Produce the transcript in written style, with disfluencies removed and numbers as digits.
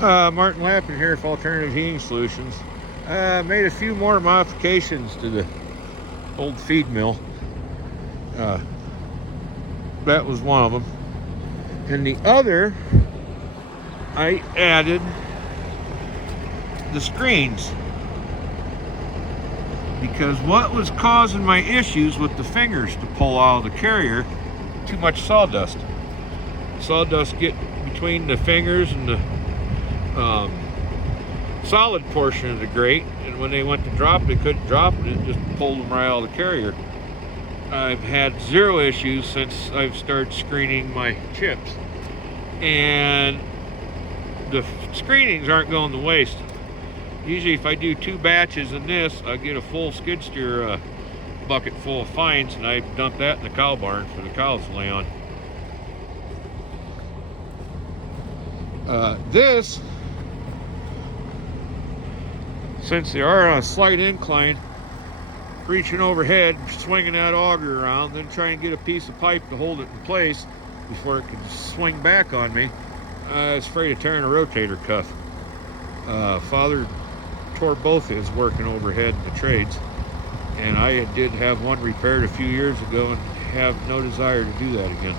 Martin Lappin here for Alternative Heating Solutions. Made a few more modifications to the old feed mill. That was one of them. And the other, I added the screens. Because what was causing my issues with the fingers to pull out of the carrier, too much sawdust. Sawdust get between the fingers and the solid portion of the grate, and when they went to drop, they couldn't drop it. It just pulled them right out of the carrier. I've had zero issues since I've started screening my chips, and the screenings aren't going to waste. Usually if I do 2 batches in this, I get a full skid steer bucket full of fines, and I dump that in the cow barn for the cows to lay on. This, since they are on a slight incline, reaching overhead, swinging that auger around, then trying to get a piece of pipe to hold it in place before it could swing back on me, I was afraid of tearing a rotator cuff. Father tore both his working overhead in the trades, and I did have one repaired a few years ago and have no desire to do that again.